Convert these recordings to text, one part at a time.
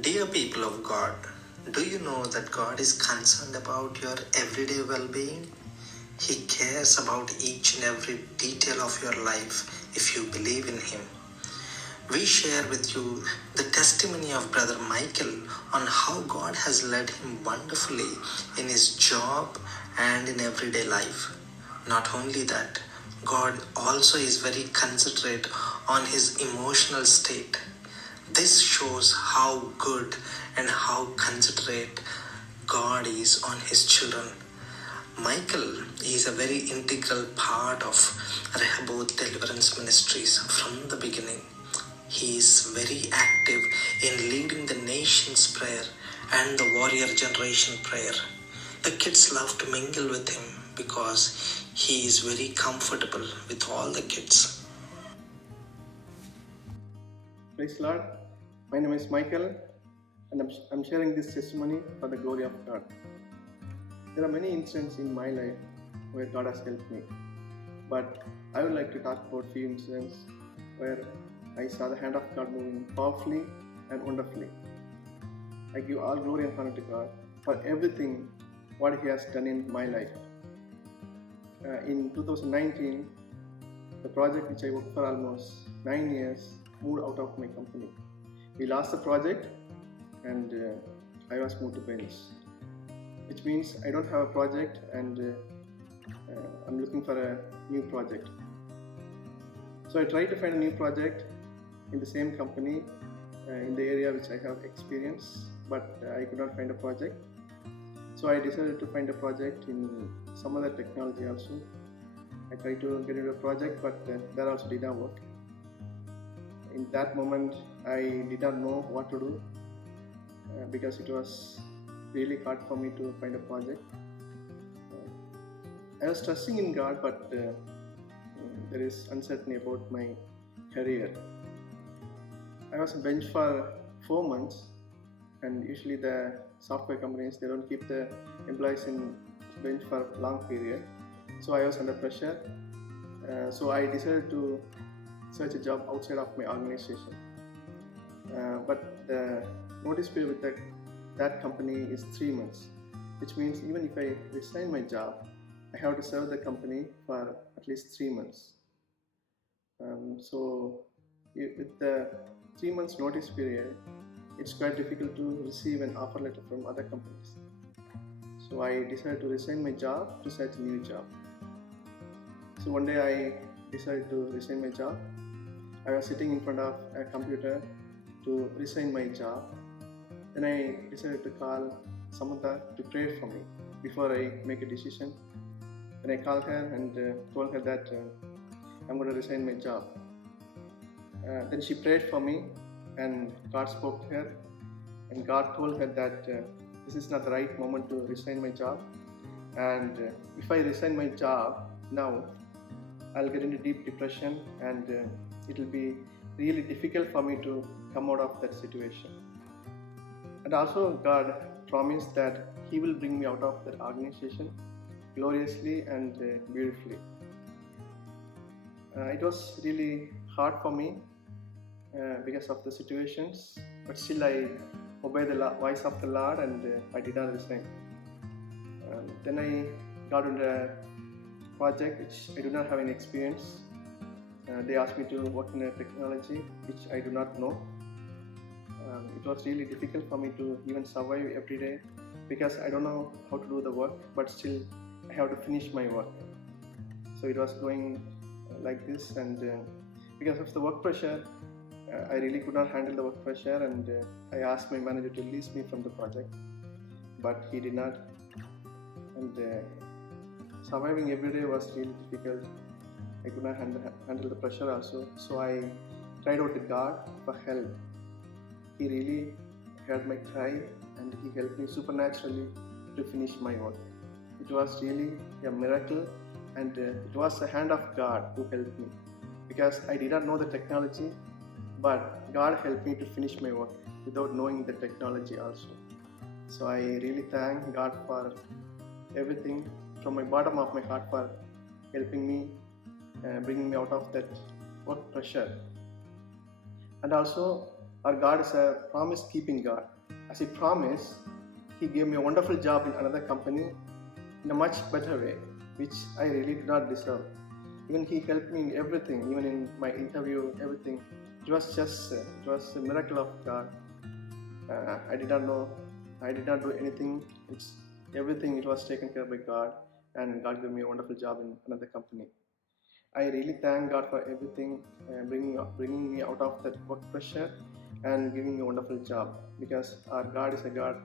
Dear people of God, do you know that God is concerned about your everyday well being? He cares about each and every detail of your life if you believe in Him. We share with you the testimony of Brother Michael on how God has led him wonderfully in his job and in everyday life. Not only that, God also is very considerate on his emotional state. This shows how good and how considerate God is on his children. Michael is a very integral part of Rehoboth Deliverance Ministries from the beginning. He is very active in leading the nation's prayer and the warrior generation prayer. The kids love to mingle with him because he is very comfortable with all the kids. Praise Lord. My name is Michael, and I'm sharing this testimony for the glory of God. There are many incidents in my life where God has helped me, but I would like to talk about few incidents where I saw the hand of God moving powerfully and wonderfully. I give all glory and honor to God for everything what He has done in my life. In 2019, the project which I worked for almost 9 years moved out of my company. We lost the project and I was moved to bench, which means I don't have a project and I'm looking for a new project. So I tried to find a new project in the same company in the area which I have experience, but I could not find a project. So I decided to find a project in some other technology also. I tried to get into a project, but that also did not work. In that moment, I did not know what to do because it was really hard for me to find a project. I was trusting in God, but there is uncertainty about my career. I was on bench for 4 months, and usually the software companies, they don't keep the employees in bench for a long period. So I was under pressure. So I decided to search a job outside of my organization. But the notice period with that company is 3 months, which means even if I resign my job, I have to serve the company for at least 3 months. So with the 3 months notice period, it's quite difficult to receive an offer letter from other companies. So I decided to resign my job to search a new job. So one day I decided to resign my job. I was sitting in front of a computer to resign my job. Then I decided to call Samantha to pray for me before I make a decision. Then I called her and told her that I'm going to resign my job. Then she prayed for me and God spoke to her, and God told her that this is not the right moment to resign my job, and if I resign my job now, I'll get into deep depression and it will be really difficult for me to come out of that situation. And also God promised that He will bring me out of that organization gloriously and beautifully. It was really hard for me because of the situations, but still I obeyed the voice of the Lord and I did not resign. Then I got into a project which I do not have any experience. They asked me to work in a technology which I do not know. It was really difficult for me to even survive every day because I don't know how to do the work, but still I have to finish my work. So it was going like this, and because of the work pressure, I really could not handle the work pressure, and I asked my manager to release me from the project, but he did not. And surviving every day was really difficult. I could not handle the pressure also. So I cried out to God for help. He really heard my cry and He helped me supernaturally to finish my work. It was really a miracle, and it was the hand of God who helped me because I did not know the technology, but God helped me to finish my work without knowing the technology also. So I really thank God for everything from my bottom of my heart for helping me, bringing me out of that work pressure. And also Our God is a promise-keeping God. As He promised, He gave me a wonderful job in another company in a much better way, which I really did not deserve. Even He helped me in everything, even in my interview, everything. It was a miracle of God. I did not know, I did not do anything. Everything it was taken care of by God, and God gave me a wonderful job in another company. I really thank God for everything, bringing me out of that work pressure and giving me a wonderful job, because our God is a God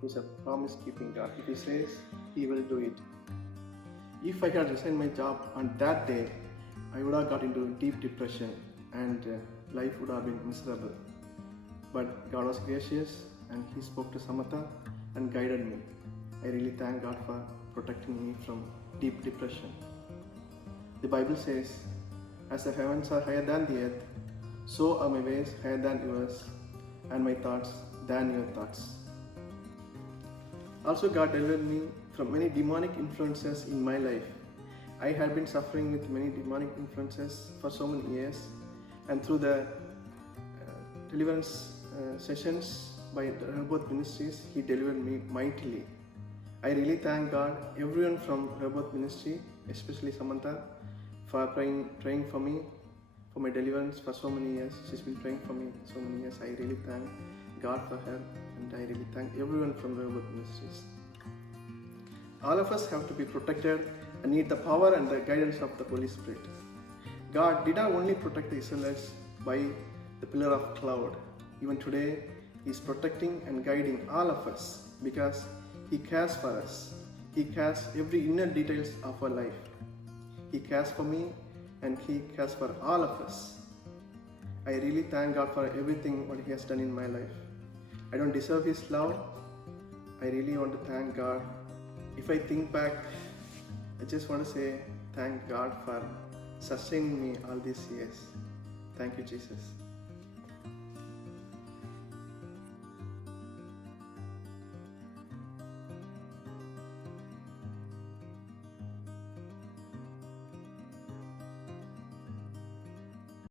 who is a promise-keeping God. If He says, He will do it. If I had resigned my job on that day, I would have got into deep depression and life would have been miserable. But God was gracious and He spoke to Samatha and guided me. I really thank God for protecting me from deep depression. The Bible says, as the heavens are higher than the earth, so are my ways higher than yours, and my thoughts than your thoughts. Also, God delivered me from many demonic influences in my life. I had been suffering with many demonic influences for so many years, and through the deliverance sessions by Rehoboth Ministries, He delivered me mightily. I really thank God, everyone from Rehoboth Ministry, especially Samantha, for praying for me, for my deliverance for so many years. She's been praying for me so many years. I really thank God for her, and I really thank everyone from Rehoboth Ministries. All of us have to be protected and need the power and the guidance of the Holy Spirit. God did not only protect the Israelites by the pillar of cloud. Even today, He is protecting and guiding all of us because He cares for us. He cares every inner details of our life. He cares for me and He cares for all of us. I really thank God for everything what He has done in my life. I don't deserve His love. I really want to thank God. If I think back, I just want to say thank God for sustaining me all these years. Thank you, Jesus.